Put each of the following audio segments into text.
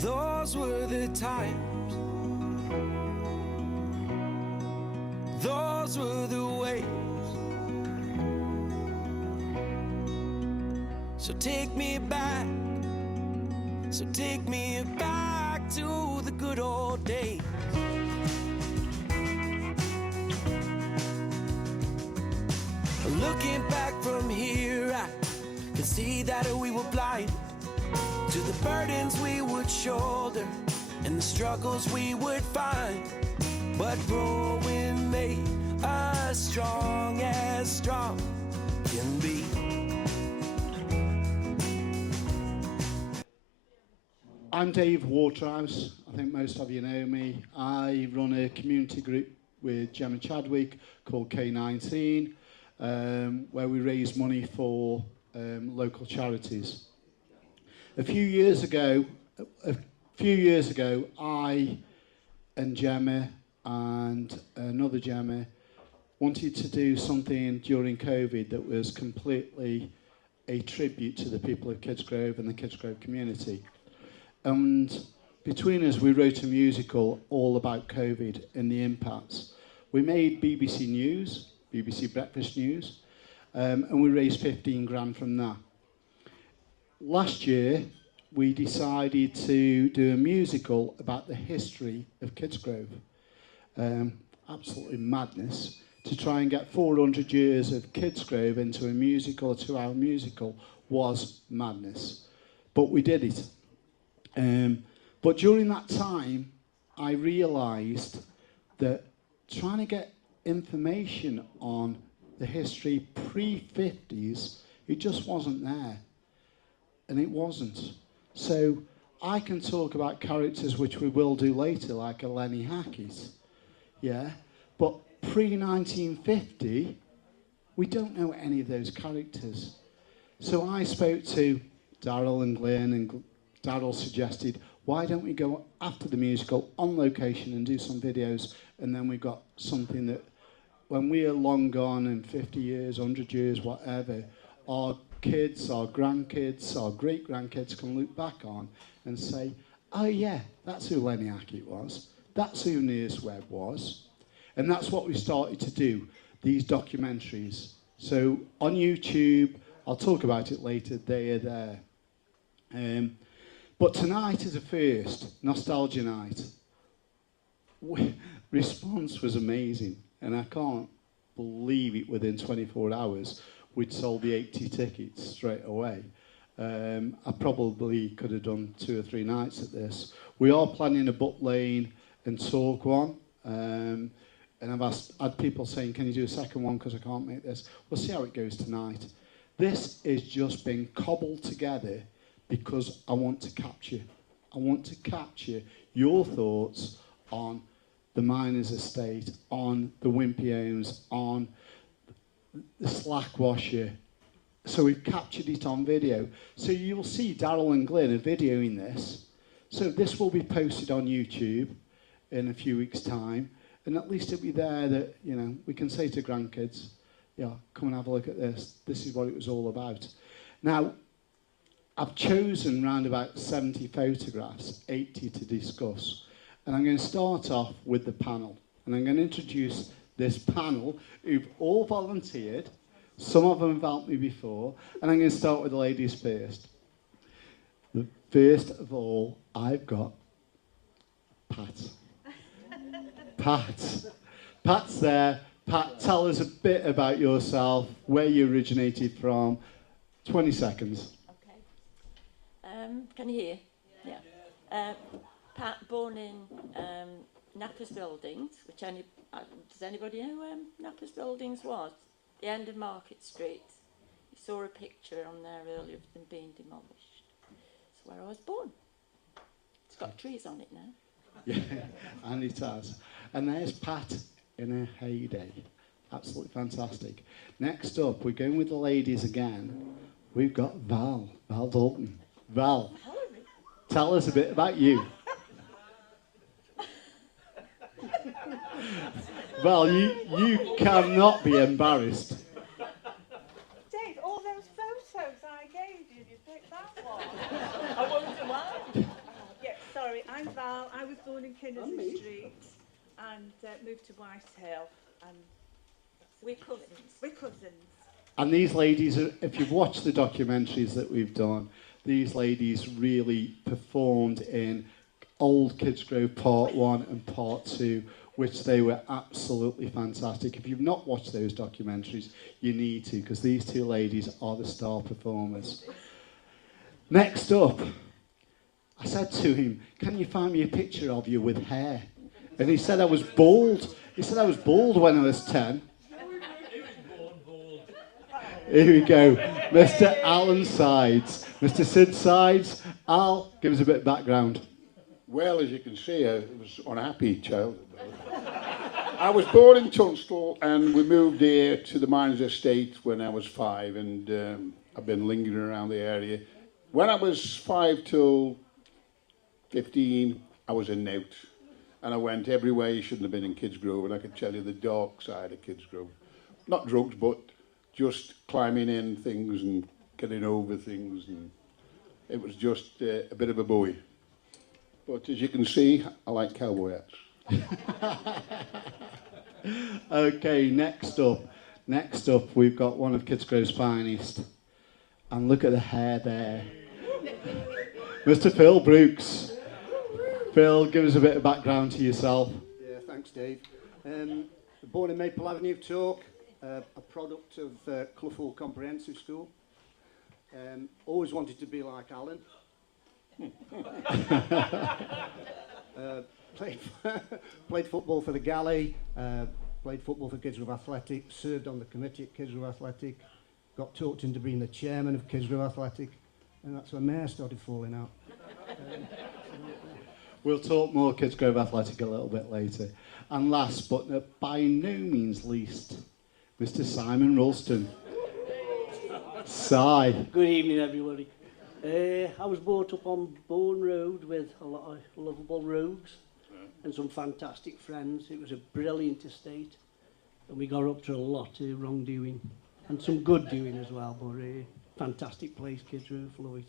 Those were the times, those were the ways. So take me back, so take me back to the good old days. Looking back from here, I can see that we were blind to the burdens we would shoulder and the struggles we would find. But growing made us strong as strong can be. I'm Dave Waterhouse. I think most of you know me. I run a community group with Gemma Chadwick called K19, where we raise money for local charities. A few years ago, I and Gemma and another Gemma wanted to do something during COVID that was completely a tribute to the people of Kidsgrove and the Kidsgrove community. And between us, we wrote a musical all about COVID and the impacts. We made BBC News, BBC Breakfast News, and we raised 15 grand from that. Last year, we decided to do a musical about the history of Kidsgrove. Absolutely madness. To try and get 400 years of Kidsgrove into a musical, a 2-hour musical, was madness. But we did it. But during that time, I realised that trying to get information on the history pre-50s, it just wasn't there. And it wasn't. So I can talk about characters which we will do later, like a Lenny Hackett, yeah? But pre-1950, we don't know any of those characters. So I spoke to Daryl and Glenn, and Daryl suggested, why don't we go after the musical on location and do some videos, and then we got something that, when we are long gone in 50 years, 100 years, whatever, our kids, our grandkids, our great-grandkids can look back on and say, oh yeah, that's who Lenny Hackett was, that's who Nearest Webb was. And that's what we started to do, these documentaries. So on YouTube, I'll talk about it later, they are there. But tonight is a first, Nostalgia Night. Response was amazing, and I can't believe it, within 24 hours, we'd sold the 80 tickets straight away. I probably could have done 2 or 3 nights at this. We are planning a book lane and talk one, and I've had people saying, can you do a second one because I can't make this? We'll see how it goes tonight. This is just being cobbled together because I want to capture your thoughts on the miners' estate, on the Wimpy homes, on the slack washer. So we've captured it on video. So you'll see Daryl and Glenn are videoing this. So this will be posted on YouTube in a few weeks' time. And at least it'll be there that, you know, we can say to grandkids, yeah, come and have a look at this. This is what it was all about. Now, I've chosen round about 70 photographs, 80 to discuss. And I'm going to start off with the panel. And I'm going to introduce this panel who've all volunteered. Some of them have helped me before. And I'm going to start with the ladies first. First of all, I've got Pat. Pat's there. Pat, tell us a bit about yourself, where you originated from. 20 seconds. Can you hear? Yeah. Pat, born in Nappers Buildings, which does anybody know where Nappers Buildings was? The end of Market Street. You saw a picture on there earlier of them being demolished. It's where I was born. It's got trees on it now. Yeah, and it has. And there's Pat in her heyday. Absolutely fantastic. Next up, we're going with the ladies again. We've got Val Dalton. Val, tell us a bit about you. Val, you cannot be embarrassed. Dave, all those photos I gave you, you picked that one. I wonder why. Yeah, so Finners Street and moved to Whitehill. And We're cousins. we're cousins. And these ladies, if you've watched the documentaries that we've done, these ladies really performed in old Kidsgrove Part 1 and Part 2, which they were absolutely fantastic. If you've not watched those documentaries, you need to, because these two ladies are the star performers. Next up, I said to him, can you find me a picture of you with hair? And he said I was bald. He said I was bald when I was 10. Here we go, Mr. Alan Sides. Mr. Sid Sides. Al, give us a bit of background. Well, as you can see, I was an unhappy child. I was born in Tunstall and we moved here to the Miners Estate when I was 5, and I've been lingering around the area. When I was 5 till 15, I was in Nout, and I went everywhere you shouldn't have been in Kidsgrove, and I could tell you the dark side of Kidsgrove. Not drugs, but just climbing in things and getting over things, and it was just a bit of a boy. But as you can see, I like cowboy hats. Okay, next up, we've got one of Kidsgrove's finest. And look at the hair there. Mr. Phil Brooks. Phil, give us a bit of background to yourself. Yeah, thanks, Dave. Born in Maple Avenue, Torque, a product of Clough Hall Comprehensive School. Always wanted to be like Alan. Played football for the Galley, played football for Kidsgrove Athletic, served on the committee at Kidsgrove Athletic, got talked into being the chairman of Kidsgrove Athletic, and that's when my hair started falling out. We'll talk more Kidsgrove Athletic a little bit later. And last but by no means least, Mr. Simon Ralston. Si. Good evening, everybody. I was brought up on Bourne Road with a lot of lovable rogues and some fantastic friends. It was a brilliant estate, and we got up to a lot of wrongdoing and some good doing as well. But fantastic place, Kidsgrove, love it.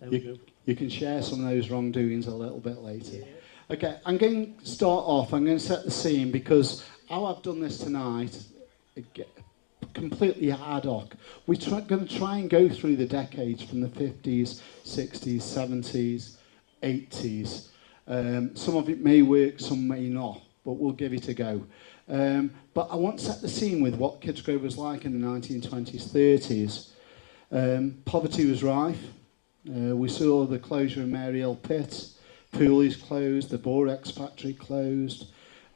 There we go. You can share some of those wrongdoings a little bit later. Yeah. Okay, I'm going to start off. I'm going to set the scene because how I've done this tonight, completely ad hoc. We're going to try and go through the decades from the 50s, 60s, 70s, 80s. Some of it may work, some may not, but we'll give it a go. But I want to set the scene with what Kidsgrove was like in the 1920s, 30s. Poverty was rife. We saw the closure of Mary Hill Pit. Pooley's closed, the Borex factory closed.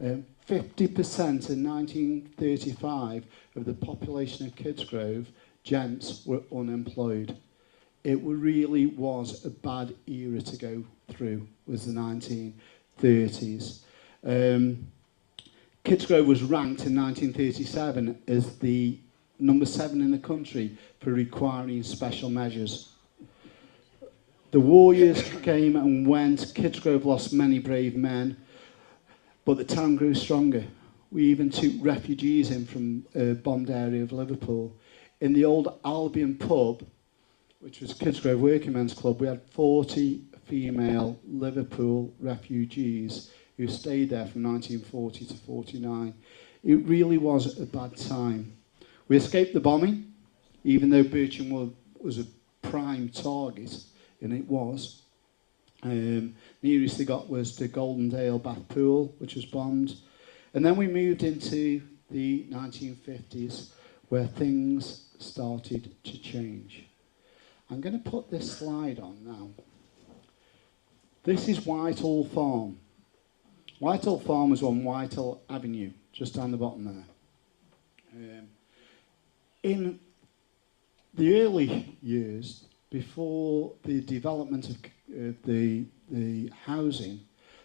50% in 1935 of the population of Kidsgrove, gents, were unemployed. It really was a bad era to go through, was the 1930s. Kidsgrove was ranked in 1937 as the number 7 in the country for requiring special measures. The war years came and went. Kidsgrove lost many brave men, but the town grew stronger. We even took refugees in from a bombed area of Liverpool. In the old Albion pub, which was Kidsgrove Working Men's Club, we had 40 female Liverpool refugees who stayed there from 1940 to 49. It really was a bad time. We escaped the bombing, even though Bircham was a prime target, and it was. Nearest they got was the Goldendale Bath Pool, which was bombed. And then we moved into the 1950s, where things started to change. I'm going to put this slide on now. This is Whitehall Farm. Whitehall Farm was on Whitehall Avenue, just down the bottom there. In the early years, before the development of the housing,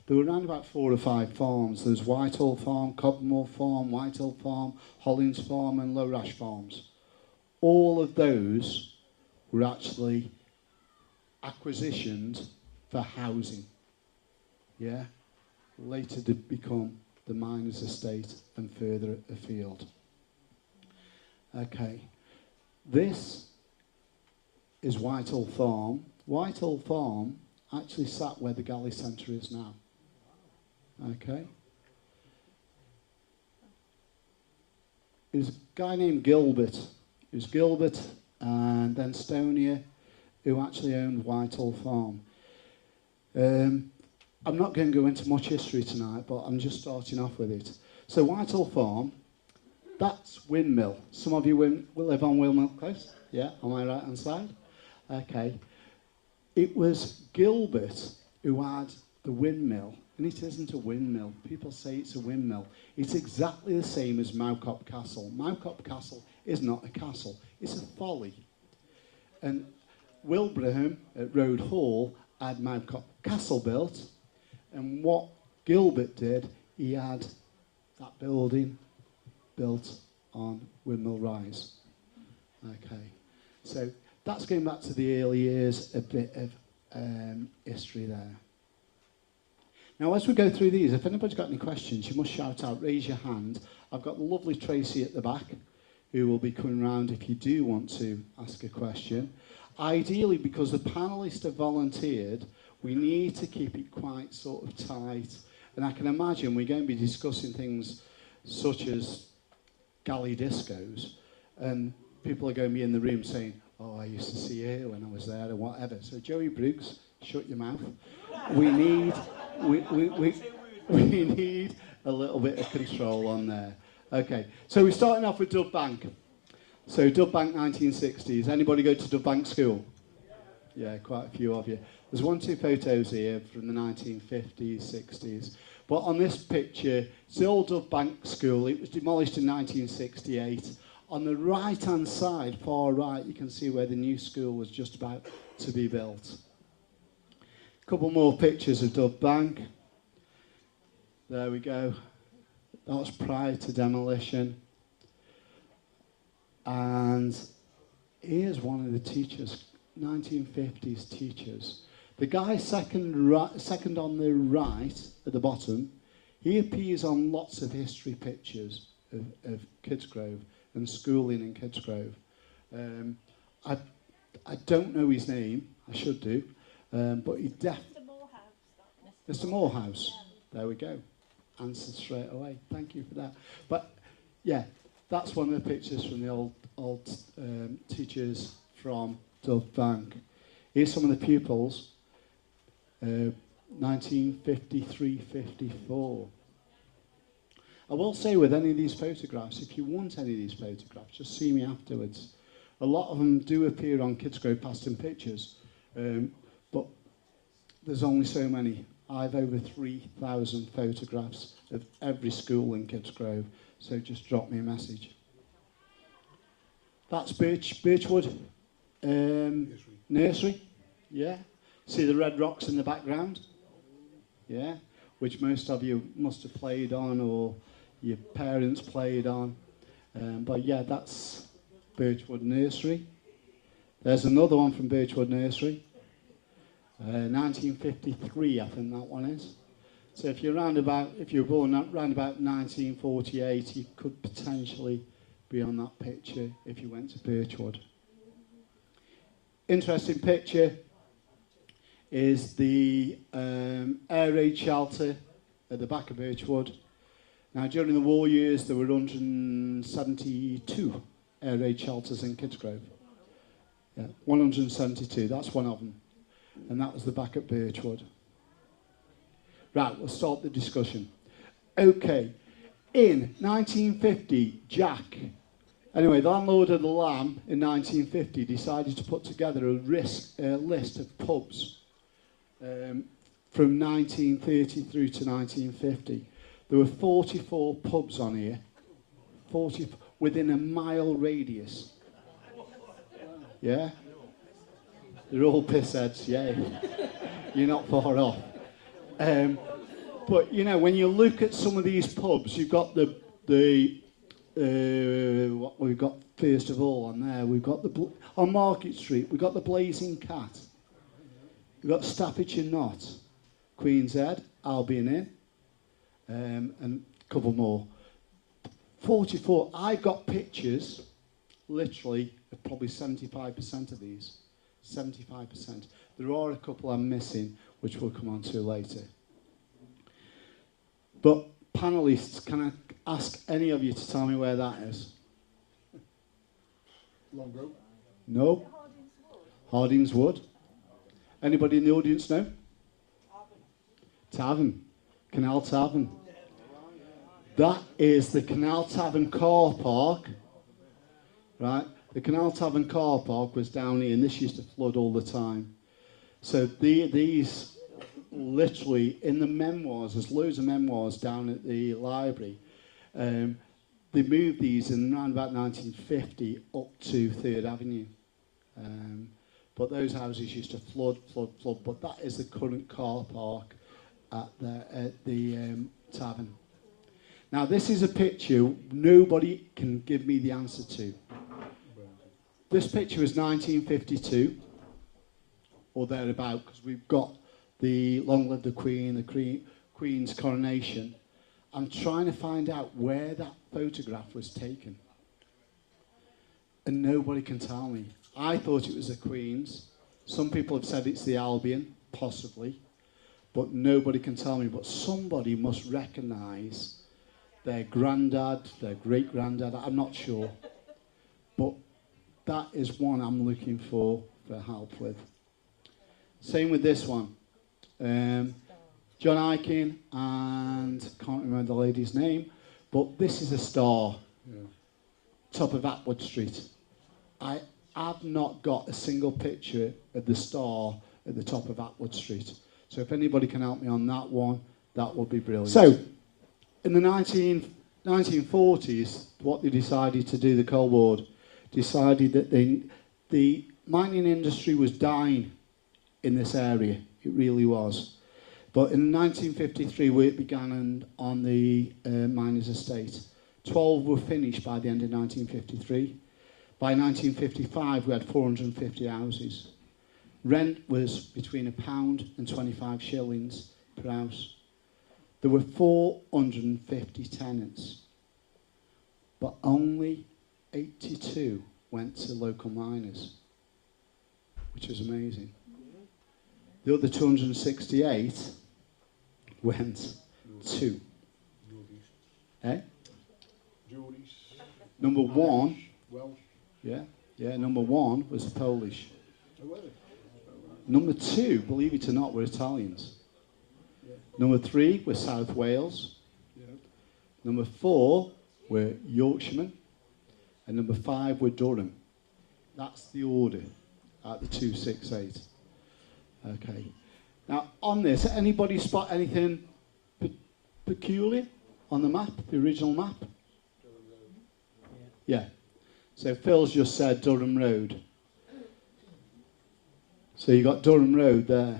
there were around about 4 or 5 farms. There was Whitehall Farm, Cobhamore Farm, Whitehall Farm, Hollins Farm and Lowrash Farms. All of those were actually acquisitioned for housing. Yeah? Later to become the Miners Estate and further afield. Okay. This is Whitehall Farm. Whitehall Farm actually sat where the Galley Centre is now. Okay. There's a guy named Gilbert. It was Gilbert and then Stonia who actually owned Whitehall Farm. I'm not going to go into much history tonight, but I'm just starting off with it. So Whitehall Farm, that's Windmill. Some of you will live on Windmill Close? Yeah, on my right-hand side? Okay. It was Gilbert who had the windmill, and it isn't a windmill. People say it's a windmill. It's exactly the same as Mowcop Castle. Mowcop Castle is not a castle, it's a folly. And Wilbraham at Road Hall had Mowcop Castle built, and what Gilbert did, he had that building built on Windmill Rise. Okay, so that's going back to the early years, a bit of history there. Now, as we go through these, if anybody's got any questions, you must shout out, raise your hand. I've got the lovely Tracy at the back, who will be coming round if you do want to ask a question. Ideally, because the panellists have volunteered, we need to keep it quite sort of tight. And I can imagine we're going to be discussing things such as galley discos, and people are going to be in the room saying, oh, I used to see her when I was there, or whatever. So Joey Briggs, shut your mouth. We need a little bit of control on there. Okay, so we're starting off with Dove Bank. So Dove Bank 1960s. Anybody go to Dove Bank School? Yeah, quite a few of you. There's 2 photos here from the 1950s, 60s. But on this picture, it's the old Dove Bank School. It was demolished in 1968. On the right-hand side, far right, you can see where the new school was just about to be built. A couple more pictures of Dove Bank. There we go. That was prior to demolition. And here's one of the teachers, 1950s teachers. The guy second on the right, at the bottom, he appears on lots of history pictures of Kidsgrove and schooling in Kidsgrove. I don't know his name, I should do, but he definitely... Mr. Morehouse. There we go. Answered straight away. Thank you for that. But yeah, that's one of the pictures from the old teachers from Dove Bank. Here's some of the pupils. 1953-54. I will say with any of these photographs, if you want any of these photographs, just see me afterwards. A lot of them do appear on Kidsgrove Past and Pictures, but there's only so many. I've over 3,000 photographs of every school in Kidsgrove, so just drop me a message. That's Birchwood Nursery, yeah. See the red rocks in the background? Yeah, which most of you must have played on or your parents played on. But yeah, that's Birchwood Nursery. There's another one from Birchwood Nursery. 1953, I think that one is. So if you're born around about 1948, you could potentially be on that picture if you went to Birchwood. Interesting picture is the air raid shelter at the back of Birchwood. Now, during the war years, there were 172 air raid shelters in Kidsgrove. Yeah, 172, that's one of them. And that was the back at Birchwood. Right, we'll start the discussion. Okay, in 1950, Jack, anyway, the landlord of the Lamb in 1950 decided to put together a list of pubs from 1930 through to 1950. There were 44 pubs on here, 40 within a mile radius. Yeah? They're all pissheads, yeah. You're not far off. But, you know, when you look at some of these pubs, you've got what we've got first of all on there. We've got on Market Street, we've got the Blazing Cat. We've got Staffordshire Knot, Queen's Head, Albion Inn, and a couple more. 44. I've got pictures, literally, of probably 75% of these. 75%. There are a couple I'm missing, which we'll come on to later. But panellists, can I ask any of you to tell me where that is? Long Grove. No? Hardings Wood. Anybody in the audience know? Tavern. Canal Tavern. That is the Canal Tavern car park. Right? The Canal Tavern car park was down here, and this used to flood all the time. So these, literally, in the memoirs, there's loads of memoirs down at the library. They moved these in around about 1950 up to 3rd Avenue. But those houses used to flood. But that is the current car park at the tavern. Now, this is a picture nobody can give me the answer to. This picture is 1952, or thereabout, because we've got the Long Live the Queen, the Queen's coronation. I'm trying to find out where that photograph was taken. And nobody can tell me. I thought it was the Queen's. Some people have said it's the Albion, possibly. But nobody can tell me. But somebody must recognise their granddad, their great-granddad. I'm not sure. But that is one I'm looking for help with. Same with this one. John Aiken and can't remember the lady's name, but this is a star. Yeah. Top of Atwood Street. I have not got a single picture of the star at the top of Atwood Street. So if anybody can help me on that one, that would be brilliant. So, in the 1940s, what they decided to do, the Coal Board, decided that the mining industry was dying in this area. It really was. But in 1953, work began on the miners' estate. 12 were finished by the end of 1953. By 1955, we had 450 houses. Rent was between £1 and 25 shillings per house. There were 450 tenants, but only 82 went to local miners, which is amazing. The other 268 went to number one. Number one was the Polish. Number two, believe it or not, were Italians. Number three were South Wales. Number four were Yorkshiremen. And number five were Durham. That's the order at the 268. Okay. Now, on this, anybody spot anything peculiar on the map, the original map? Yeah. So Phil's just said Durham Road. So you got Durham Road there.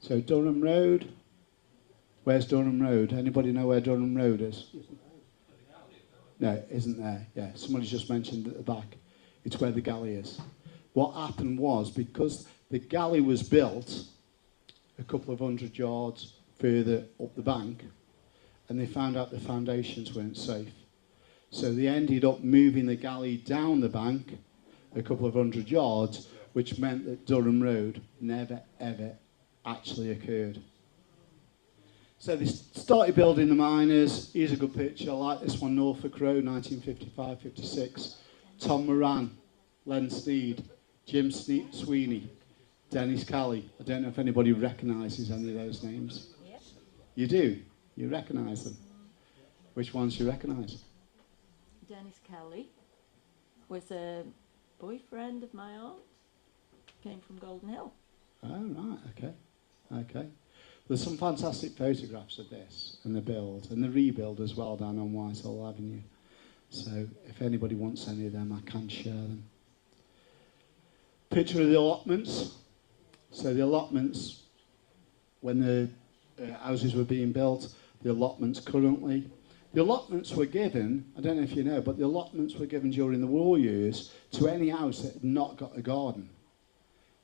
So Durham Road. Where's Durham Road? Anybody know where Durham Road is? No, it isn't there. Yeah, somebody's just mentioned at the back. It's where the galley is. What happened was, because the galley was built a couple of 100 yards further up the bank, and they found out the foundations weren't safe. So they ended up moving the galley down the bank a couple of 100 yards, which meant that Durham Road never, ever actually occurred. So they started building the miners. Here's a good picture. I like this one, Norfolk Road, 1955-56. Tom Moran, Len Steed, Jim Sweeney, Dennis Kelly. I don't know if anybody recognises any of those names. Yep. You do? You recognise them? Which ones do you recognise? Dennis Kelly was a boyfriend of my aunt. Came from Golden Hill. Oh, right, okay. Okay. There's some fantastic photographs of this and the build and the rebuild as well down on Whitehall Avenue. So if anybody wants any of them, I can share them. Picture of the allotments. So the allotments, when the houses were being built, the allotments currently. The allotments were given, I don't know if you know, but the allotments were given during the war years to any house that had not got a garden.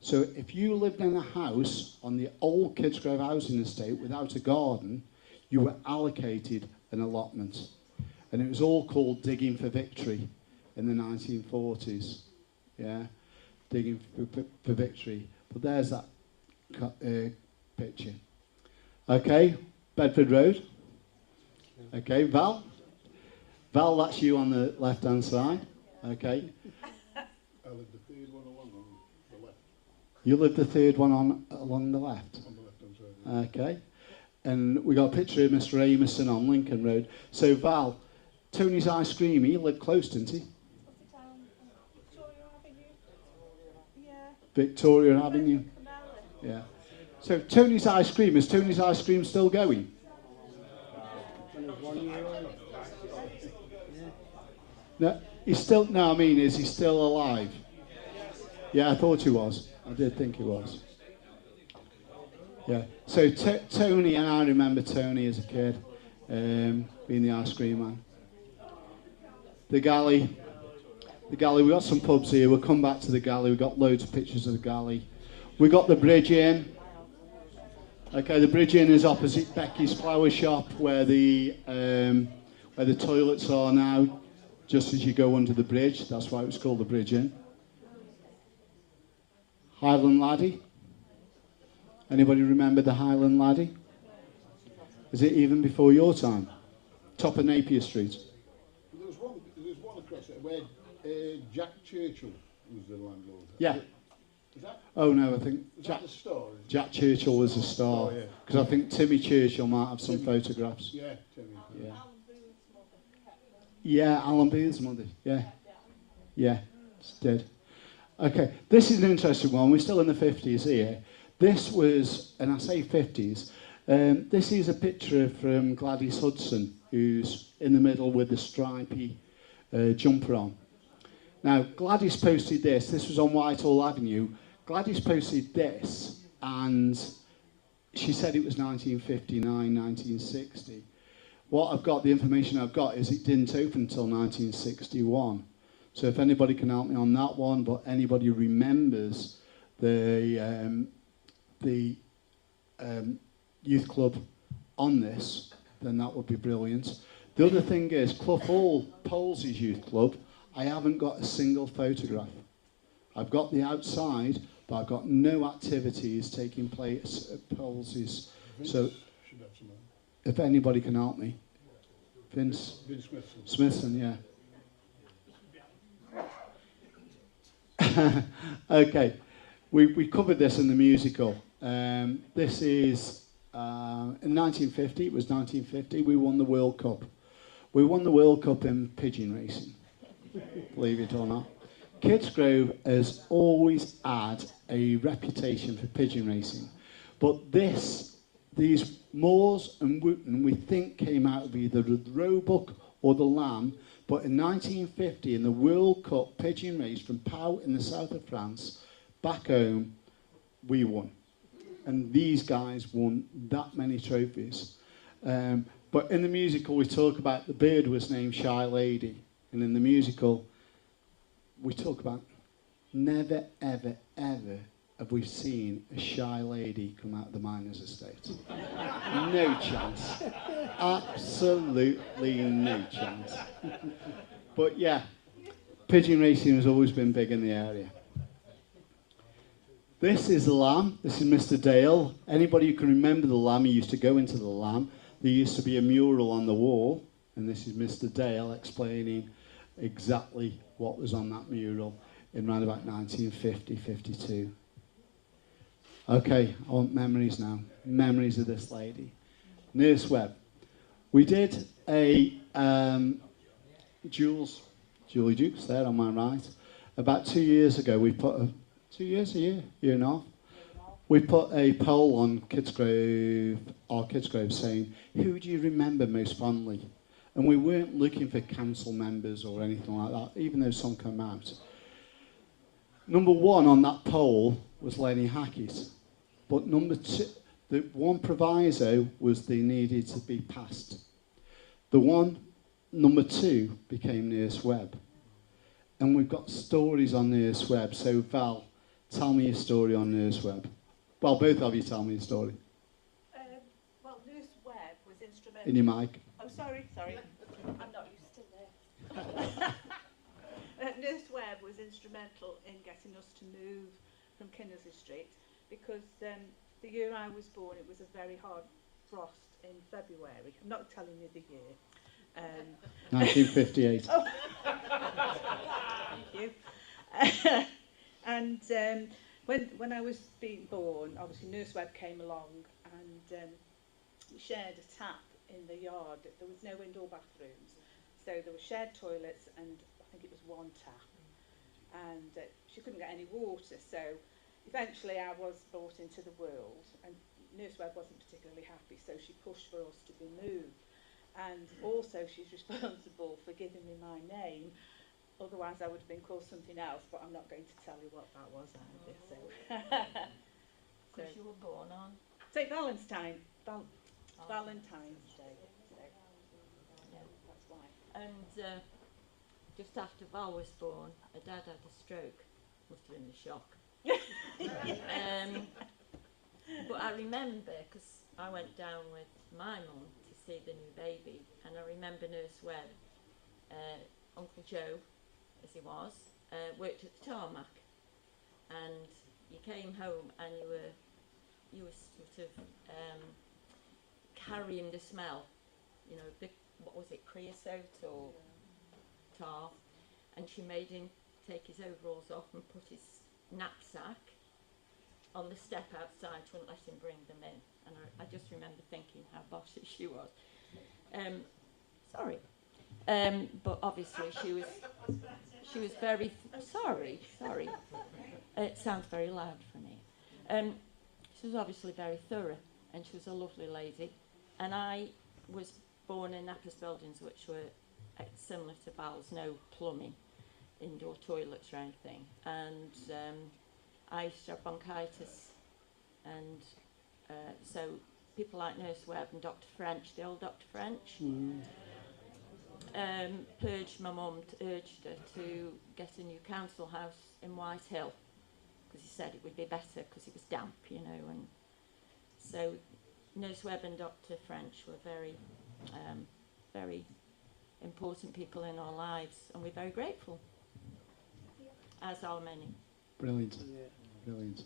So if you lived in a house on the old Kidsgrove housing estate without a garden, you were allocated an allotment. And it was all called digging for victory in the 1940s. Yeah, digging for victory. But there's that picture. Okay, Bedford Road. Okay, Val. Val, that's you on the left-hand side. Okay. I live the third one along on the left. You live the third one along the left. On the left-hand side. Okay. And we got a picture of Mr. Amison on Lincoln Road. So Val, Tony's Ice Cream, he lived close, didn't he? Victoria Avenue. Yeah. So Tony's Ice Cream, is Tony's Ice Cream still going? No, he's still, no, I mean, is he still alive? Yeah, I thought he was. I did think he was. Yeah. So Tony, and I remember Tony as a kid, being the ice cream man. The galley, we got some pubs here. We'll come back to the galley. We've got loads of pictures of the galley. We got the Bridge Inn. Okay, the Bridge Inn is opposite Becky's Flower Shop, where the toilets are now, just as you go under the bridge. That's why it was called the Bridge Inn. Highland Laddie. Anybody remember the Highland Laddie? Is it even before your time? Top of Napier Street. There was one across there where Jack Churchill was the landlord. Yeah. Is that? Oh no, I think The star? Jack Churchill was a star. Oh, yeah. Because I think Timmy Churchill might have some photographs. Yeah, Timmy. Yeah. Yeah, Alan Booth's mother. Yeah. Yeah, it's dead. Okay, this is an interesting one. We're still in the 50s here. This was, and I say 50s, this is a picture from Gladys Hudson, who's in the middle with the stripy jumper on. Now, Gladys posted this. This was on Whitehall Avenue. Gladys posted this, and she said it was 1959, 1960. What I've got, the information I've got, is it didn't open until 1961. So if anybody can help me on that one, but anybody remembers the youth club on this, then that would be brilliant. The other thing is, Clough Hall, Poles's youth club, I haven't got a single photograph. I've got the outside, but I've got no activities taking place at Poles's. So if anybody can help me. Vince Smithson, yeah. Okay, we covered this in the musical. This is, in 1950, it was 1950, we won the World Cup. We won the World Cup in pigeon racing, believe it or not. Kidsgrove has always had a reputation for pigeon racing, but these Moors and Wooten, we think, came out of either the Roebuck or the Lamb. But in 1950, in the World Cup pigeon race from Pau in the south of France, back home, we won. And these guys won that many trophies. But in the musical, we talk about the bird was named Shy Lady. And in the musical, we talk about never, ever, ever have we seen a shy lady come out of the miner's estate. No chance. Absolutely no chance. But yeah, pigeon racing has always been big in the area. This is the Lamb. This is Mr. Dale. Anybody who can remember the Lamb, he used to go into the Lamb. There used to be a mural on the wall, and this is Mr. Dale explaining exactly what was on that mural in around about 1950, 52. Okay, I want memories now. Memories of this lady. Nurse Webb. We did a Julie Dukes there on my right. About 2 years ago, we put a year and a half. We put a poll on Kidsgrove, our Kidsgrove, saying, who do you remember most fondly? And we weren't looking for council members or anything like that, even though some come out. Number one on that poll was Lenny Hackett. But number two, the one proviso was they needed to be passed. Number two became Nurse Webb. And we've got stories on Nurse Webb. So Val, tell me a story on Nurse Webb. Well, both of you tell me a story. Well, Nurse Webb was instrumental. In your mic. Oh, sorry. I'm not used to this. Nurse Webb was instrumental in getting us to move from Kinnersley Street because the year I was born, it was a very hard frost in February. I'm not telling you the year. 1958. Oh, thank you. And when I was being born, obviously Nurse Webb came along and we shared a tap in the yard. There was no indoor bathrooms, so there were shared toilets and I think it was one tap. And she couldn't get any water, so eventually I was brought into the world and Nurse Webb wasn't particularly happy, so she pushed for us to be moved. And also she's responsible for giving me my name, otherwise I would have been called something else, but I'm not going to tell you what that was either. So, Because you were born on. St. Valentine, Valentine's Day. So, Yeah. that's why. And just after Val was born, her dad had a stroke. Must have been the shock. But I remember, because I went down with my mum to see the new baby, and I remember Nurse Webb, Uncle Joe, as he was, worked at the tarmac, and you came home and you were sort of carrying the smell, you know, what was it, creosote or tar, and she made him take his overalls off and put his knapsack on the step outside, she wouldn't let him bring them in. And I just remember thinking how bossy she was. Sorry. But obviously she was very, sorry. It sounds very loud for me. She was obviously very thorough and she was a lovely lady. And I was born in Nappers buildings which were similar to Val's, no plumbing, indoor toilets or anything. And I used to have bronchitis, and so people like Nurse Webb and Dr. French, the old Dr. French, urged my mum, urged her to get a new council house in White Hill, because he said it would be better because it was damp, you know. And so Nurse Webb and Dr. French were very, very important people in our lives, and we're very grateful, as are many. Brilliant. Brilliant.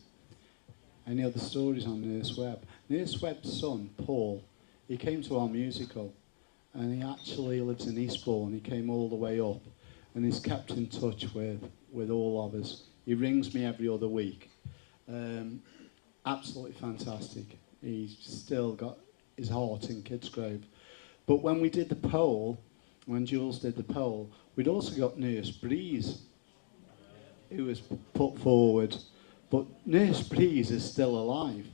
Any other stories on Nurse Webb? Nurse Webb's son, Paul, he came to our musical, and he actually lives in Eastbourne. He came all the way up, and he's kept in touch with all of us. He rings me every other week. Absolutely fantastic. He's still got his heart in Kidsgrove. But when we did the poll, when Jules did the poll, we'd also got Nurse Breeze, who was put forward. But Nurse Breeze is still alive.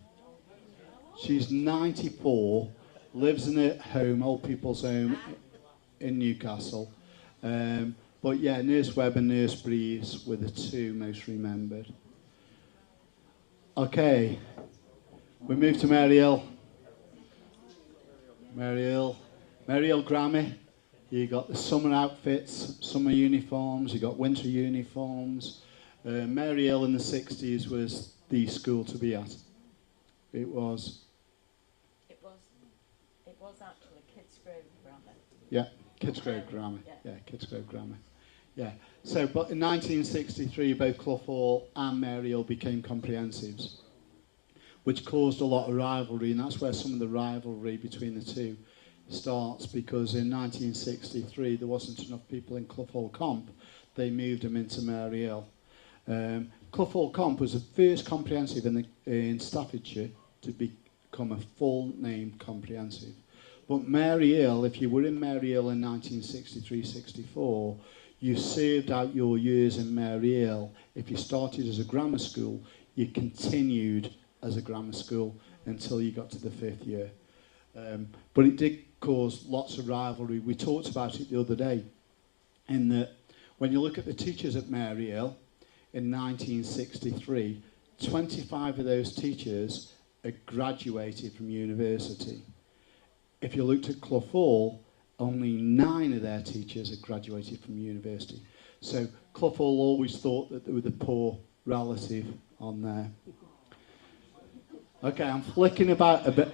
She's 94, lives in a home, old people's home in Newcastle. But yeah, Nurse Webb and Nurse Breeze were the two most remembered. Okay, we move to Mary Hill. Mary Hill Grammy. You got the summer outfits, summer uniforms, you got winter uniforms. Mary Hill in the 60s was the school to be at. It was actually Kidsgrove Grammar. Yeah, Kidsgrove Grammar. Yeah, Kidsgrove Grammar. Yeah. So, but in 1963, both Clough Hall and Mary Hill became comprehensives, which caused a lot of rivalry, and that's where some of the rivalry between the two starts, because in 1963 there wasn't enough people in Clough Hall Comp. They moved them into Mary Hill. Clough Hall Comp was the first comprehensive in Staffordshire to become a full name comprehensive. But Mary Hill, if you were in Mary Hill in 1963-64, you served out your years in Mary Hill. If you started as a grammar school, you continued as a grammar school until you got to the 5th year. But it did cause lots of rivalry. We talked about it the other day, in that when you look at the teachers at Mary Hill in 1963, 25 of those teachers had graduated from university. If you looked at Clough Hall, only 9 of their teachers had graduated from university. So Clough Hall always thought that they were the poor relative on there. Okay, I'm flicking about a bit.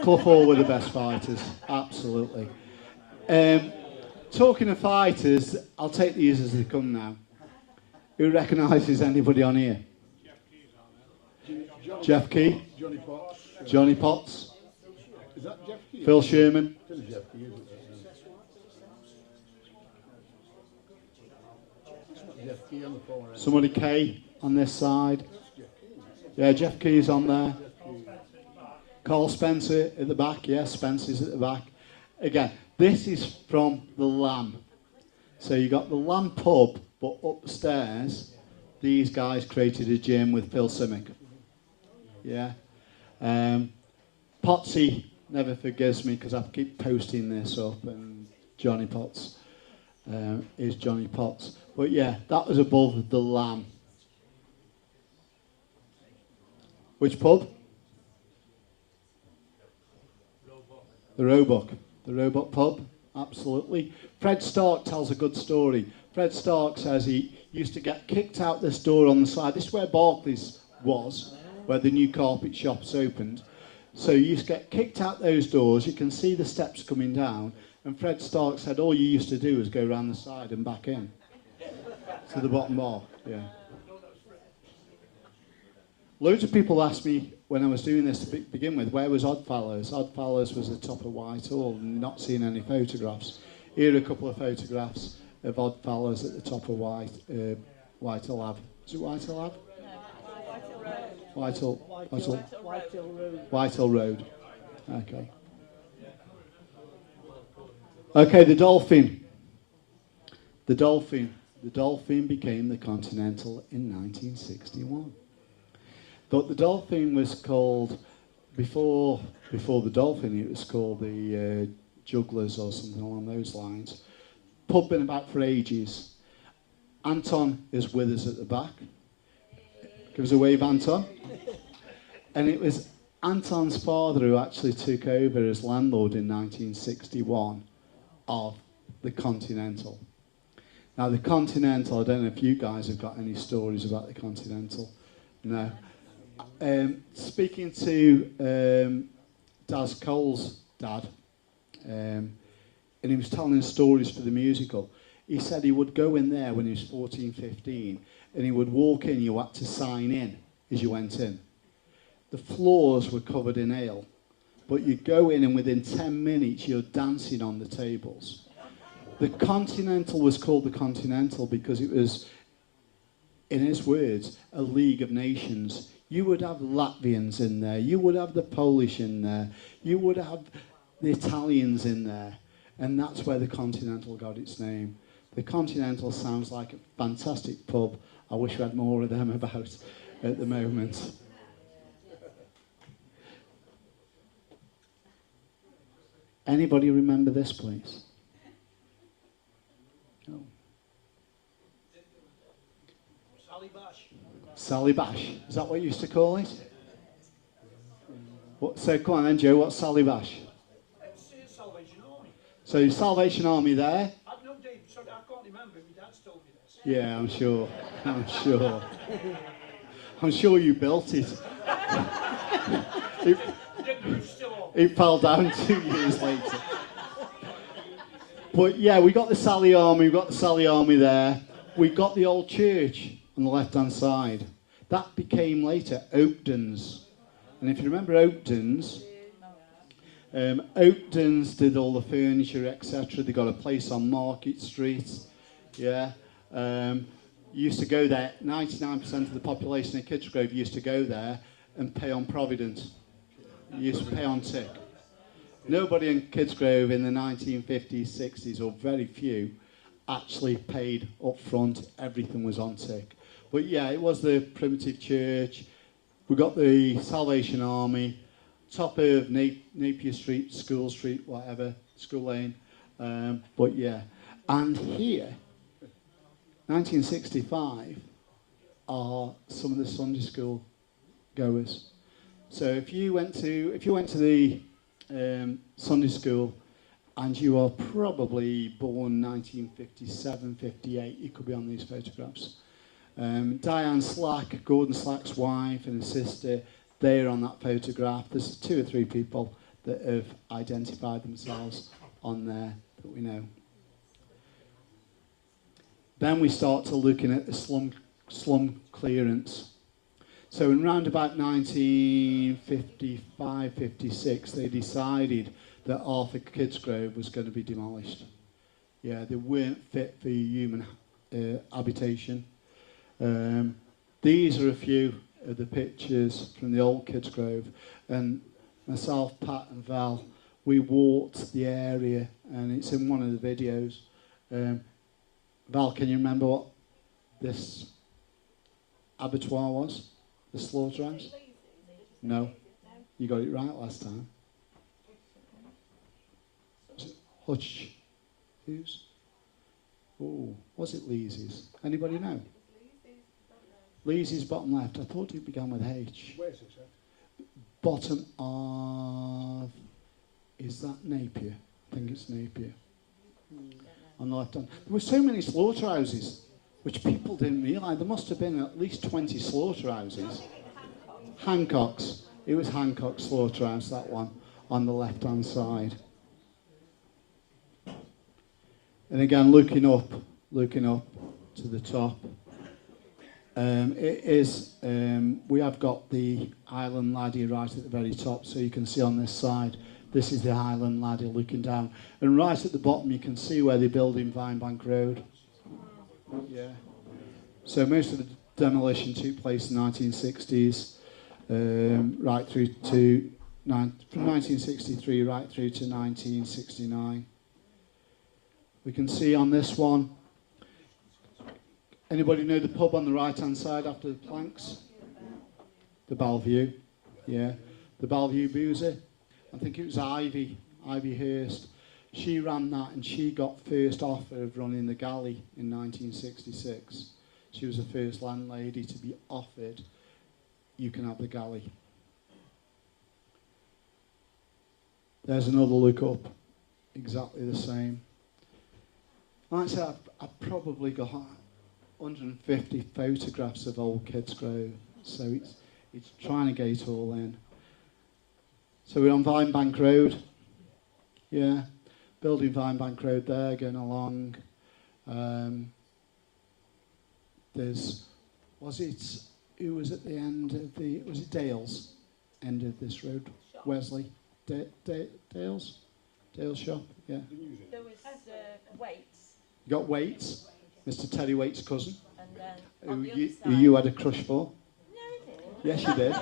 Clough Hall were the best fighters, absolutely. Talking of fighters, I'll take these as they come now. Who recognises anybody on here? Jeff Key, Johnny Potts. Johnny Potts, Is that Jeff Key? Phil Sherman. It is Jeff Key, isn't it? It's not Jeff Key on the far end. Somebody K on this side. Yeah, Jeff Key's on there. Carl Spencer at the back. Yeah, Spencer's at the back. Again, this is from the Lamb. So you got the Lamb pub, but upstairs, these guys created a gym with Phil Simic. Yeah. Potsy never forgives me because I keep posting this up, and Johnny Potts is Johnny Potts. But yeah, that was above the Lamb. Which pub? The Roebuck. The Roebuck pub, absolutely. Fred Stark tells a good story. Fred Stark says he used to get kicked out this door on the side. This is where Barclays was, where the new carpet shops opened. So you used to get kicked out those doors. You can see the steps coming down. And Fred Stark said all you used to do was go around the side and back in to the bottom bar. Yeah. Loads of people asked me when I was doing this to begin with, where was Oddfellows? Oddfellows was the top of Whitehall, and not seen any photographs. Here are a couple of photographs of Oddfellows at the top of Whitehall Ave. Is it Whitehall Ave? No, Whitehall Road. Okay. Okay, the Dolphin. The Dolphin became the Continental in 1961. But the Dolphin was called, before the Dolphin, it was called the Jugglers or something along those lines. Pub been about for ages. Anton is with us at the back. Give us a wave, Anton. And it was Anton's father who actually took over as landlord in 1961 of the Continental. Now the Continental, I don't know if you guys have got any stories about the Continental. No. Speaking to Daz Cole's dad, and he was telling stories for the musical, he said he would go in there when he was 14, 15, and he would walk in, you had to sign in as you went in. The floors were covered in ale, but you'd go in and within 10 minutes you're dancing on the tables. The Continental was called the Continental because it was, in his words, a league of nations. You would have Latvians in there, you would have the Polish in there, you would have the Italians in there, and that's where the Continental got its name. The Continental sounds like a fantastic pub. I wish we had more of them about at the moment. Anybody remember this place? No. Sally Bash. Is that what you used to call it? What, so come on then, Joe, what's Sally Bash? It's Salvation Army. So Salvation Army there? I've no date, so I can't remember. My dad's told me this. Yeah, I'm sure. I'm sure. I'm sure you built it. It fell down 2 years later. But yeah, we got the Sally Army, there. We got the old church on the left-hand side. That became later Oakden's. And if you remember Oakden's, Oakden's did all the furniture, etc. They got a place on Market Street. Yeah. You used to go there, 99% of the population in Kidsgrove used to go there and pay on Providence. You used to pay on tick. Nobody in Kidsgrove in the 1950s, 60s, or very few, actually paid up front. Everything was on tick. But yeah, it was the primitive church. We got the Salvation Army, top of Napier Street, School Street, whatever, School Lane. But yeah, and here, 1965, are some of the Sunday school goers. So if you went to the Sunday school and you are probably born 1957, 58, you could be on these photographs. Diane Slack, Gordon Slack's wife and his sister, they're on that photograph. There's 2 or 3 people that have identified themselves on there that we know. Then we start to looking at the slum clearance. So in round about 1955, 56, they decided that Arthur Kidsgrove was going to be demolished. Yeah, they weren't fit for human habitation. These are a few of the pictures from the old Kidsgrove, and myself, Pat and Val, we walked the area, and it's in one of the videos. Val, can you remember what this abattoir was? The slaughterhouse? No. You got it right last time. Was it Hutch? Who's? Oh, was it Leesy's? Anybody know? Leesy's bottom left. I thought it began with H. Where's it, sir? Bottom of... Is that Napier? I think it's Napier. On the left hand. There were so many slaughterhouses, which people didn't realise. There must have been at least 20 slaughterhouses. Hancock's. It was Hancock's slaughterhouse, that one, on the left-hand side. And again, looking up to the top. It is, we have got the Island Ladder right at the very top, so you can see on this side, this is the Island Ladder looking down. And right at the bottom, you can see where they're building Vinebank Road. Yeah. So most of the demolition took place in the 1960s, right through to, from 1963 right through to 1969. We can see on this one, anybody know the pub on the right-hand side after the planks? The Bellevue, yeah. The Bellevue Boozer. I think it was Ivy Hurst. She ran that and she got first offer of running the galley in 1966. She was the first landlady to be offered, you can have the galley. There's another look up, exactly the same. Like I said, I've probably got 150 photographs of old Kidsgrove, so it's trying to get it all in. So we're on Vinebank Road, yeah, building Vinebank Road there, going along. Who was at the end of was it Dale's end of this road? Shop. Wesley? Dale's shop, yeah. There was Waits. You got Waits, Mr. Terry Waits' cousin, And then on the other who side, you had a crush for. No, I didn't. Yes, you did.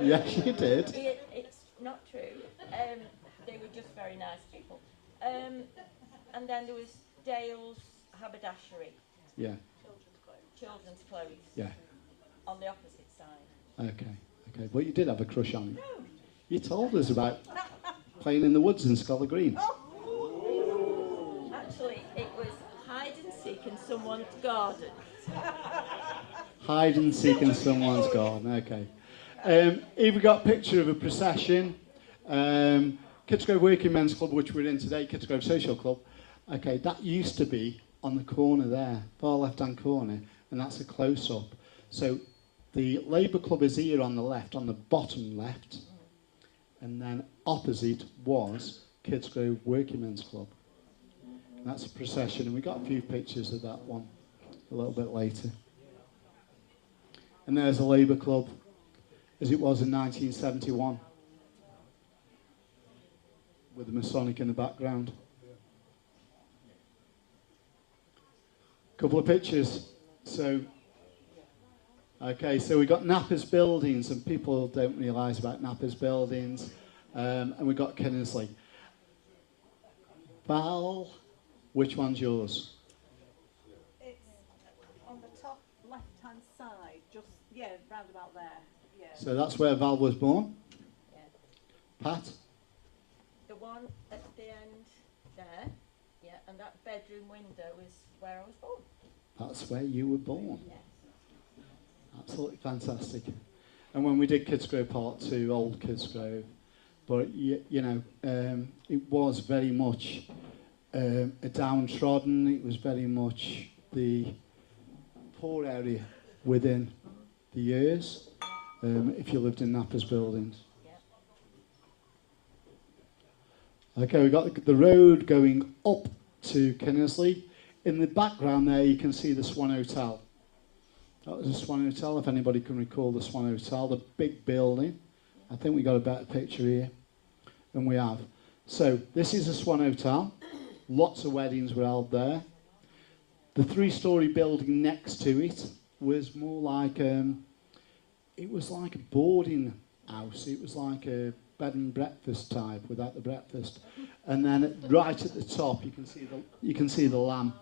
Yes, you did. It's not true. They were just very nice people. And then there was Dale's haberdashery. Yeah. Children's clothes. Yeah. On the opposite side. Okay. But you did have a crush on him. No. You told us about playing in the woods in Scholar Green. Actually, it was hide and seek in someone's garden. Hide and seek in someone's garden. Okay. Here we got a picture of a procession. Kidsgrove Working Men's Club, which we're in today, Kidsgrove Social Club. Okay, that used to be on the corner there, far left-hand corner, and that's a close-up. So the Labour Club is here on the left, on the bottom left, and then opposite was Kidsgrove Working Men's Club. And that's a procession, and we got a few pictures of that one a little bit later. And there's the Labour Club, as it was in 1971, with the Masonic in the background. Couple of pictures. So we got Napper's buildings, and people don't realise about Napper's buildings. And we got Kinnersley. Val, which one's yours? It's on the top left-hand side, just, round about there. Yeah. So that's where Val was born. Yeah. Pat? The one at the end there, and that bedroom window is where I was born. That's where you were born. Yes. Absolutely fantastic. And when we did Kidsgrove Part 2, old Kidsgrove, but it was very much a downtrodden, it was very much the poor area within the years, if you lived in Napper's buildings. Yep. Okay, we've got the road going up to Kinnersley. In the background there, you can see the Swan Hotel. That was the Swan Hotel, if anybody can recall the Swan Hotel, the big building. I think we got a better picture here than we have. So this is the Swan Hotel. Lots of weddings were held there. The 3-story building next to it was more like it was like a boarding house. It was like a bed and breakfast type without the breakfast. And then right at the top, you can see the lamb.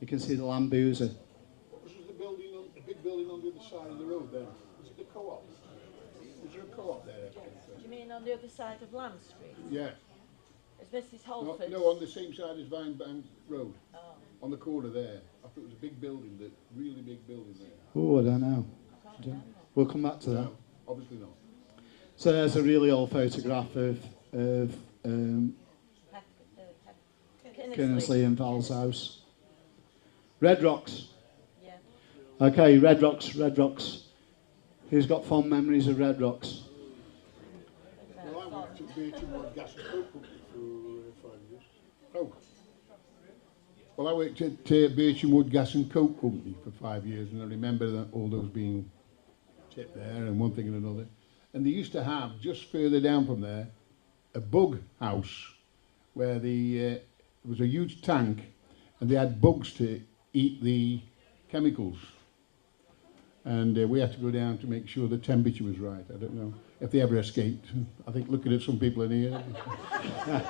You can see the Lambuza. What was the building, the big building on the other side of the road there? Was it the co-op? Was there a co-op there? Do you mean on the other side of Lamb Street? Yeah. Is Mrs. No, Holford's? no, on the same side as Vinebank Road. Oh. On the corner there. I thought it was a big building, that really big building there. Oh, I don't know. I can't remember. We'll come back to that. No, obviously not. So there's a really old photograph of Kinnersley and Val's house. Red Rocks. Yeah. Okay, Red Rocks, Red Rocks. Who's got fond memories of Red Rocks? Well, I worked at Bygone Gas and Coke Company for 5 years. Oh. Well, I worked at Bygone Gas and Coke Company for 5 years, and I remember that all those being tipped there and one thing and another. And they used to have, just further down from there, a bug house where there was a huge tank and they had bugs to eat the chemicals. And we had to go down to make sure the temperature was right. I don't know if they ever escaped. I think looking at some people in here.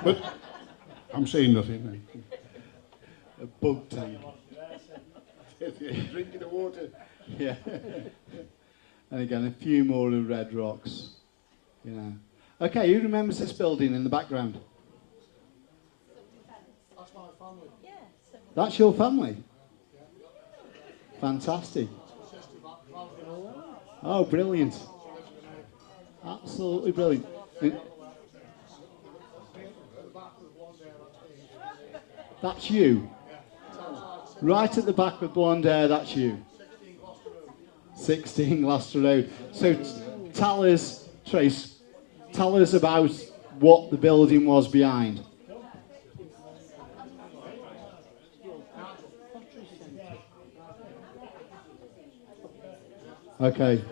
But I'm saying nothing. A bug tank. Drinking the water. Yeah. And again, a few more of Red Rocks. You know. Okay, who remembers this building in the background? That's my family. Yeah. That's your family? Fantastic. Oh, brilliant. Absolutely brilliant. That's you. Right at the back with blonde hair, that's you. 16 Gloucester Road. So tell us, Trace, tell us about what the building was behind. Okay.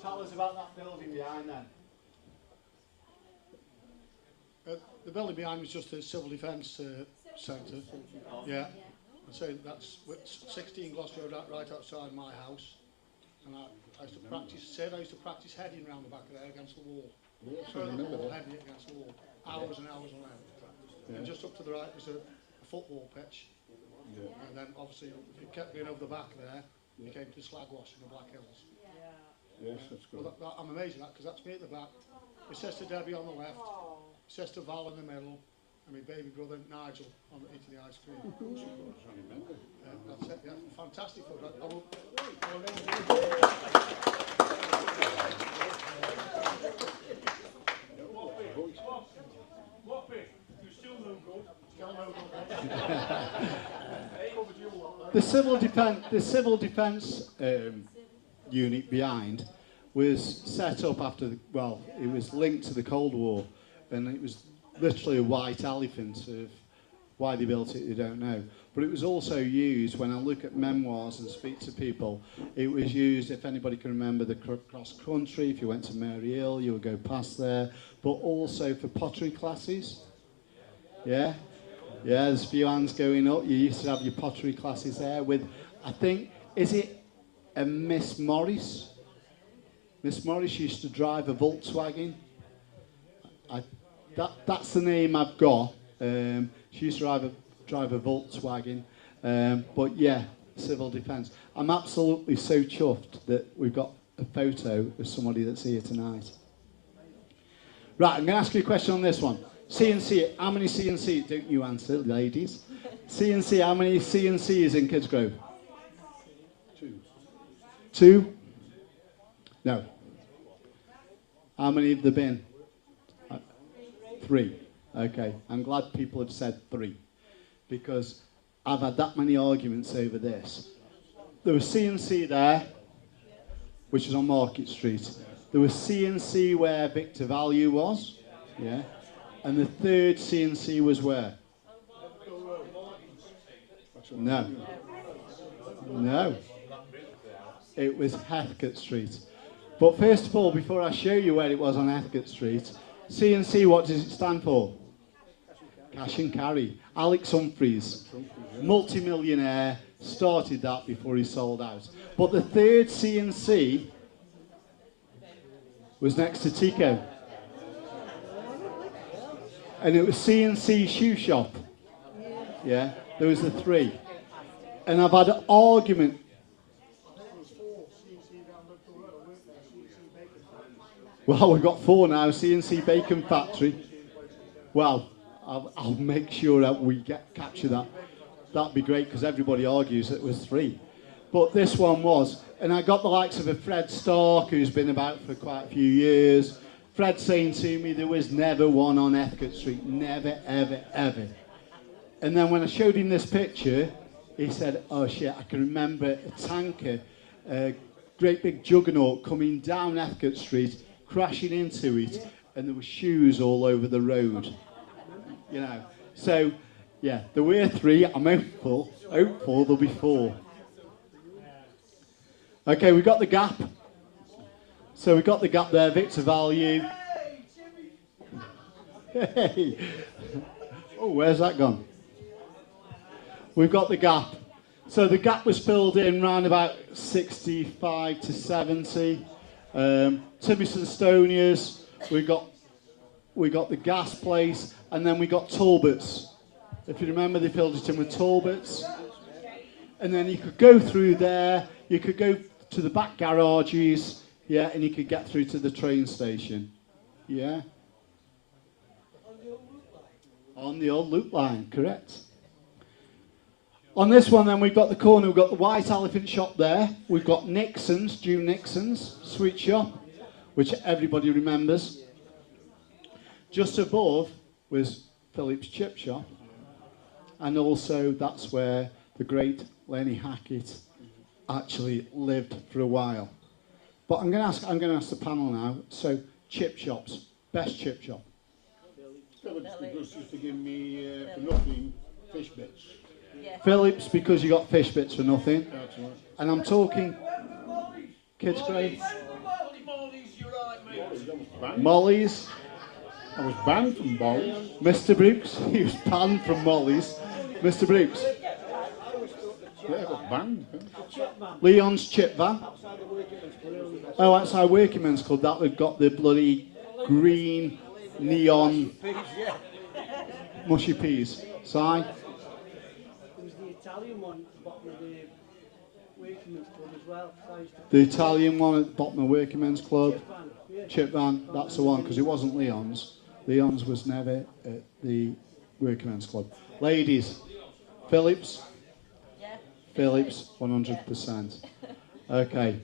Tell us about that building behind then. The building behind was just a civil defence centre. Yeah. So that's 16 Gloucester Road, right outside my house. And I used to practice heading around the back of there against the wall. Yes, I remember that. Heading it against the wall. Hours and hours on end. Yeah. And just up to the right was a football pitch. Yeah. And then obviously if you kept going over the back there, you came to slag wash in the Black Hills. Yes, that's good. Well, I'm amazed at that because that's me at the back. My sister Debbie on the left, sister Val in the middle, and my baby brother Nigel on eating the ice cream. I remember. That's it, yeah. Fantastic photo. What bit? You still no good. Still no good. The civil defence unit behind was set up after it was linked to the Cold War, and it was literally a white elephant. Of why they built it, you don't know. But it was also used, when I look at memoirs and speak to people, it was used, if anybody can remember, the cross country. If you went to Mary Hill, you would go past there, but also for pottery classes. Yeah, there's a few hands going up. You used to have your pottery classes there with, I think, is it a Miss Morris? Miss Morris used to drive a Volkswagen. That's the name I've got. She used to drive a Volkswagen. But yeah, civil defence. I'm absolutely so chuffed that we've got a photo of somebody that's here tonight. Right, I'm going to ask you a question on this one. C&C, how many C&C? Don't you answer, ladies. C&C, how many C&C is in Kidsgrove? 2. 2? No. How many have there been? 3. Okay, I'm glad people have said 3 because I've had that many arguments over this. There was C&C there, which is on Market Street. There was C&C where Victor Value was, yeah, and the third C&C was where? That's No. No. It was Heathcote Street. But first of all, before I show you where it was on Heathcote Street, C&C, what does it stand for? Cash and carry. Alex Humphreys, multi-millionaire, started that before he sold out. But the third C&C was next to Tico. And it was C&C Shoe Shop. Yeah, there was the three. And I've had an argument. Well, we've got four now, C&C Bacon Factory. Well, I'll make sure that we capture that. That'd be great, because everybody argues that it was three. But this one was. And I got the likes of a Fred Stark, who's been about for quite a few years. Fred saying to me there was never one on Heathcote Street. Never, ever, ever. And then when I showed him this picture, he said, oh shit, I can remember a tanker, a great big juggernaut coming down Heathcote Street, crashing into it, and there were shoes all over the road. You know, so yeah, there were three. I'm hopeful there'll be four. Okay, we got the gap. So we got the gap there, Victor Value. Hey. Oh, where's that gone? We've got the gap. So the gap was filled in round about 65 to 70. Timmyson Stoniers, we got the gas place, and then we got Talbots. If you remember, they filled it in with Talbots. And then you could go through there, you could go to the back garages, yeah, and you could get through to the train station. Yeah? On the old loop line, correct. On this one then, we've got the corner, we've got the White Elephant shop there. We've got Nixon's, June Nixon's sweet shop, which everybody remembers. Just above was Philip's chip shop. And also that's where the great Lenny Hackett actually lived for a while. But I'm going to ask the panel now. So chip shops, best chip shop. Phillips, because used to give me for nothing fish bits. Yeah. Phillips, because you got fish bits for nothing. That's right. And I'm talking Kidsgrove. Molly's. I was banned from bowls. Mr. Brooks, he was banned from Molly's. Mr. Brooks. Yeah, I got banned. Leon's Chip Van. Oh, outside Working Men's Club. That had got the bloody green neon mushy peas. Si? There was the Italian one at the bottom of the Workingmen's Club as well. The Italian one at the bottom of Working Men's Club. Chip Van, yeah. Chip Van, that's the one, because it wasn't Leon's. Leon's was never at the Working Men's Club. Ladies, Phillips? Yeah. Phillips, 100%. Okay.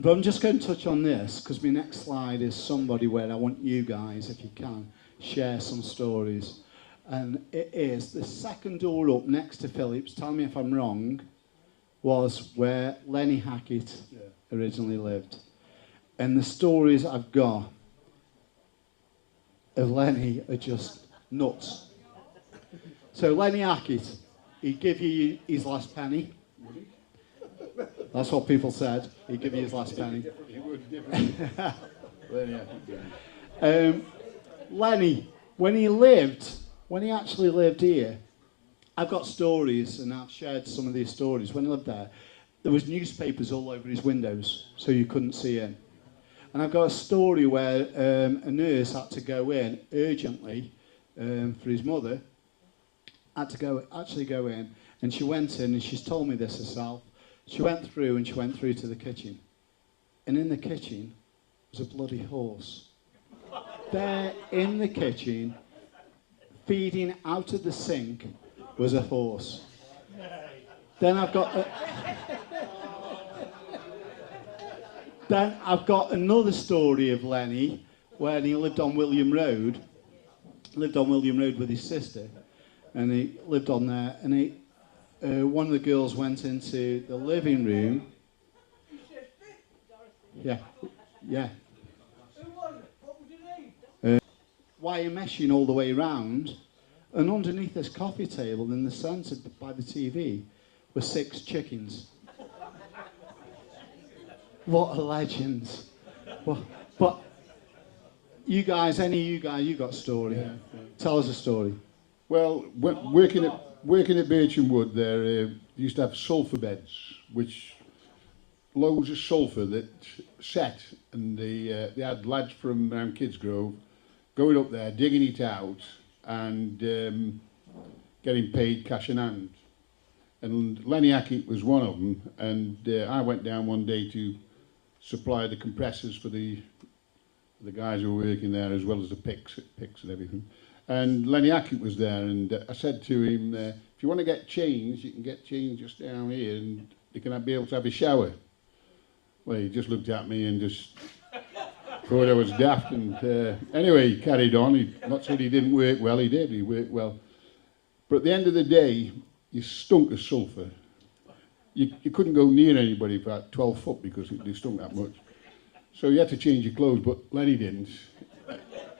But I'm just going to touch on this, because my next slide is somebody where I want you guys, if you can, share some stories. And it is the second door up next to Phillips, tell me if I'm wrong, was where Lenny Hackett originally lived. And the stories I've got of Lenny are just nuts. So Lenny Hackett, he'd give you his last penny. That's what people said. He'd give you his last penny. Lenny, when he actually lived here, I've got stories, and I've shared some of these stories. When he lived there was newspapers all over his windows, so you couldn't see in. And I've got a story where a nurse had to go in urgently for his mother. Had to actually go in, and she went in, and she's told me this herself. She went through to the kitchen. And in the kitchen was a bloody horse. There in the kitchen, feeding out of the sink, was a horse. Then I've got another story of Lenny, where he lived on William Road. Lived on William Road with his sister. And he lived on there, and one of the girls went into the living room. Yeah. Wire meshing all the way around, And underneath this coffee table in the centre by the TV were 6 chickens. What a legend. Well, but you guys, any of you guys, you got a story. Yeah. Tell us a story. Well, working at Bircham Wood, there used to have sulphur beds, which loads of sulphur that set, and they had lads from Kidsgrove going up there, digging it out, and getting paid cash in hand. And Lenny Hackett was one of them, and I went down one day to supply the compressors for the guys who were working there, as well as the picks and everything. And Lenny Hackett was there, and I said to him, if you want to get changed, you can get changed just down here, and you can be able to have a shower. Well, he just looked at me and just thought I was daft, and anyway, he carried on. He, not said he didn't work well, he did, he worked well. But at the end of the day, you stunk of sulphur. You couldn't go near anybody for about 12 foot because they stunk that much. So you had to change your clothes, but Lenny didn't.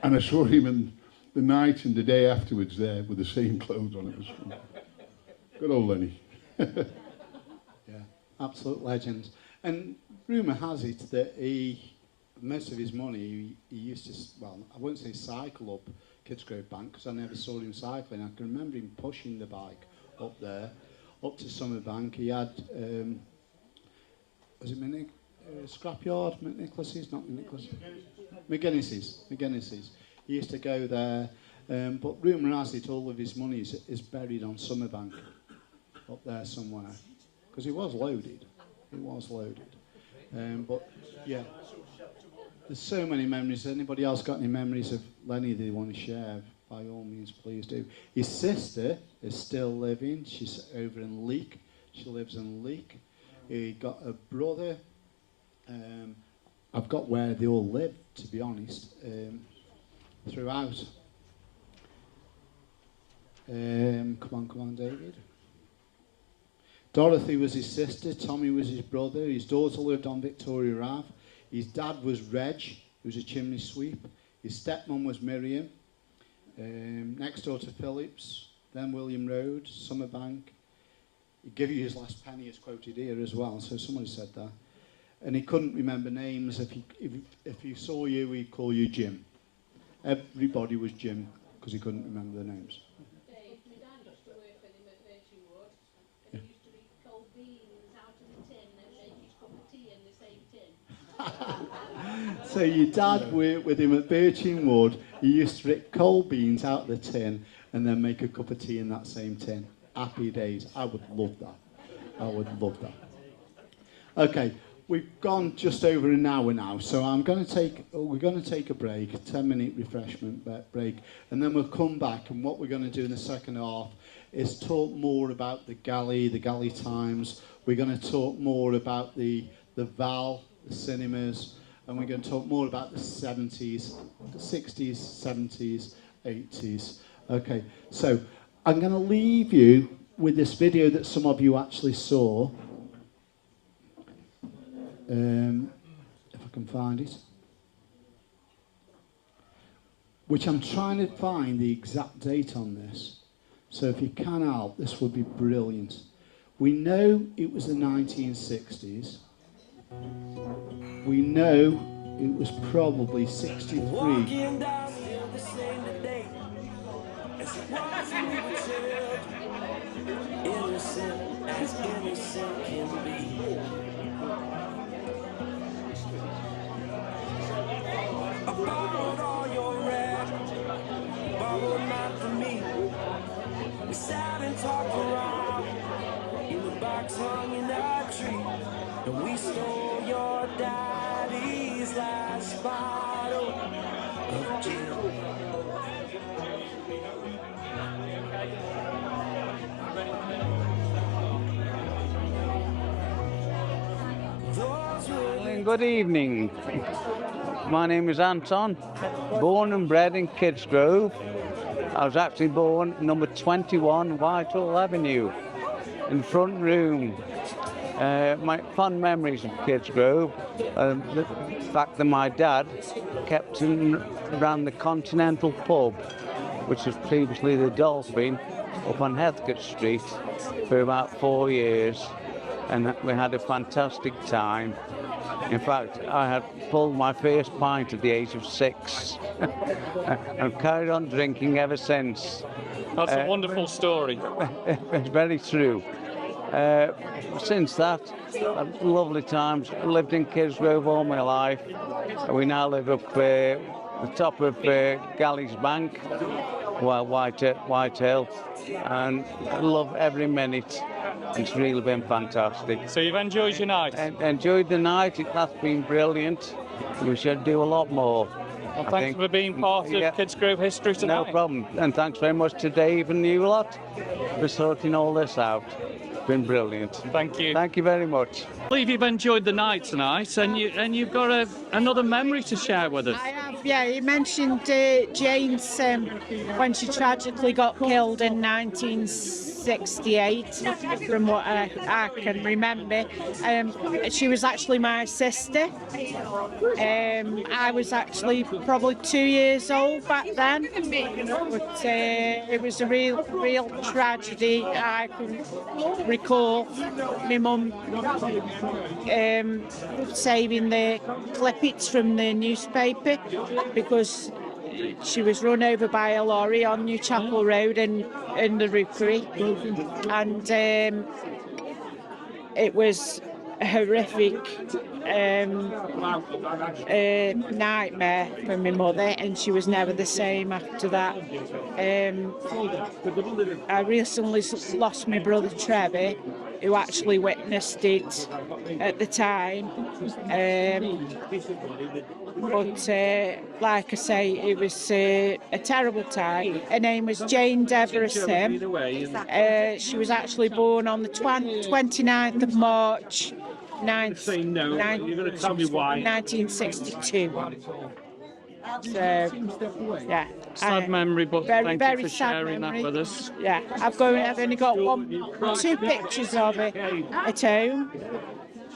And I saw him in the night and the day afterwards there with the same clothes on. It was fun. Good old Lenny. Yeah, absolute legend. And rumour has it that most of his money, he used to, well, I won't say cycle up Kidsgrove Bank because I never saw him cycling. I can remember him pushing the bike up there, up to Summerbank. He had, was it Scrapyard, McNicholas's, not McGuinness's. McGuinness's. He used to go there, but rumour has it all of his money is buried on Summerbank, up there somewhere, because he was loaded. He was loaded. But yeah, there's so many memories. Anybody else got any memories of Lenny they want to share? By all means, please do. His sister is still living. She's over in Leek. She lives in Leek. He got a brother. I've got where they all lived, to be honest, throughout. Come on, David. Dorothy was his sister. Tommy was his brother. His daughter lived on Victoria Ave. His dad was Reg, who was a chimney sweep. His stepmom was Miriam. Next door to Phillips, then William Road, Summerbank. He'd give you his last penny as quoted here as well, so somebody said that. And he couldn't remember names. If he saw you, he'd call you Jim. Everybody was Jim, because he couldn't remember the names. Dave, my dad used to work with him at Bircham Wood, and he used to eat cold beans out of the tin and make his cup of tea in the same tin. So your dad worked with him at Bircham Wood. He used to rip cold beans out of the tin and then make a cup of tea in that same tin. Happy days. I would love that. I would love that. Okay, we've gone just over an hour now, so we're going to take a break, a 10-minute refreshment break, and then we'll come back, and what we're going to do in the second half is talk more about the galley times. We're going to talk more about the Val, the cinemas, and we're going to talk more about the 70s, the 60s, 70s, 80s. Okay, so I'm going to leave you with this video that some of you actually saw. If I can find it. Which I'm trying to find the exact date on this. So if you can help, this would be brilliant. We know it was the 1960s. We know it was probably 63. Walking down still the same today as it was when we were children. Innocent as innocent can be. I borrowed all your rap, borrowed mine from me. We sat and talked for hours in the box hung in a tree, and we stole your daddy's last bottle of gin. Good evening. My name is Anton, born and bred in Kidsgrove. I was actually born number 21 Whitehall Avenue, in the front room. My fond memories of Kidsgrove, the fact that my dad kept ran the Continental pub which was previously the Dolphin, up on Heathcote Street for about 4 years, and we had a fantastic time. In fact, I had pulled my first pint at the age of 6 and carried on drinking ever since. That's a wonderful story. It's very true. Since that, lovely times. I lived in Kidsgrove all my life. We now live up the top of Galleys Bank, White Hill, and I love every minute. It's really been fantastic. So you've enjoyed your night? Enjoyed the night. That's been brilliant. We should do a lot more. Well, thanks for being part of Kidsgrove history tonight. No problem. And thanks very much to Dave and you lot for sorting all this out. It's been brilliant. Thank you. Thank you very much. I believe you've enjoyed the night tonight, and you've got another memory to share with us. I have, yeah. You mentioned Jane's when she tragically got killed in 1968, from what I can remember. She was actually my sister. I was actually probably 2 years old back then, but it was a real tragedy. I can recall my mum saving the clippets from the newspaper because she was run over by a lorry on Newchapel Road in the Rookery, and it was a horrific nightmare for my mother, and she was never the same after that. I recently lost my brother Trevor, who actually witnessed it at the time. But like I say, it was a terrible time. Her name was Jane Deverson. She was actually born on the 29th of March, 1962. So, yeah. Sad memory, but very, thank you very for sharing memory. that with us. Yeah, I've only got two pictures of it at home.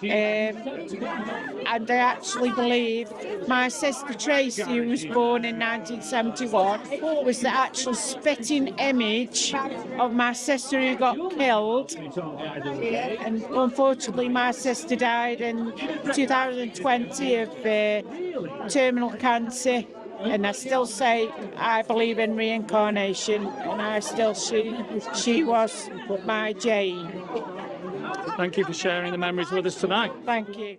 And I actually believe my sister Tracy, who was born in 1971, was the actual spitting image of my sister who got killed. And unfortunately, my sister died in 2020 of terminal cancer. And I still say I believe in reincarnation, and I still she was my Jane. Thank you for sharing the memories with us tonight. Thank you.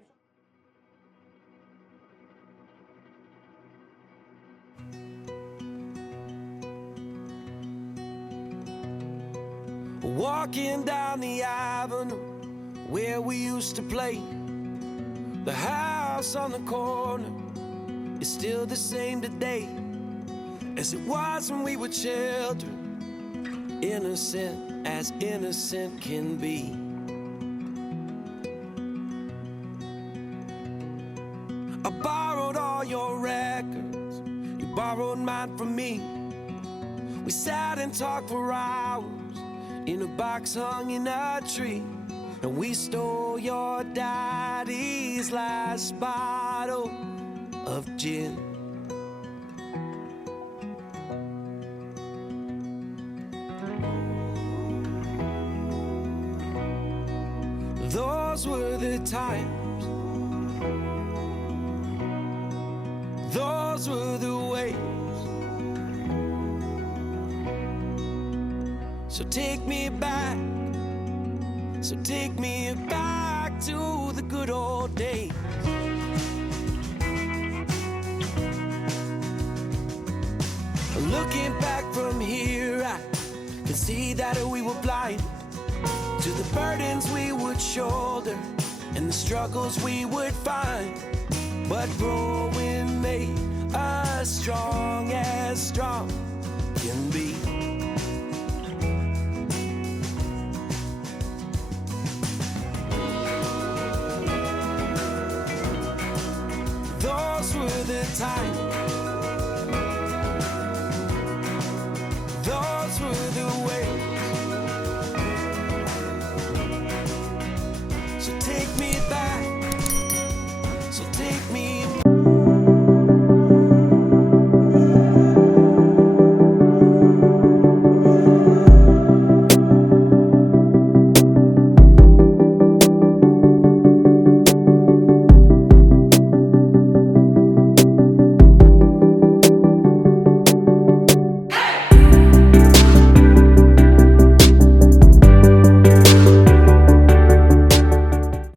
Walking down the avenue where we used to play, the house on the corner is still the same today as it was when we were children, innocent as innocent can be. I borrowed all your records, you borrowed mine from me. We sat and talked for hours in a box hung in a tree, and we stole your daddy's last bottle of gin. Those were the times. Those were the ways. So take me back to the good old days. Looking back from here, I can see that we were blind to the burdens we would shoulder and the struggles we would find. But growing made us strong as strong can be. Those were the times.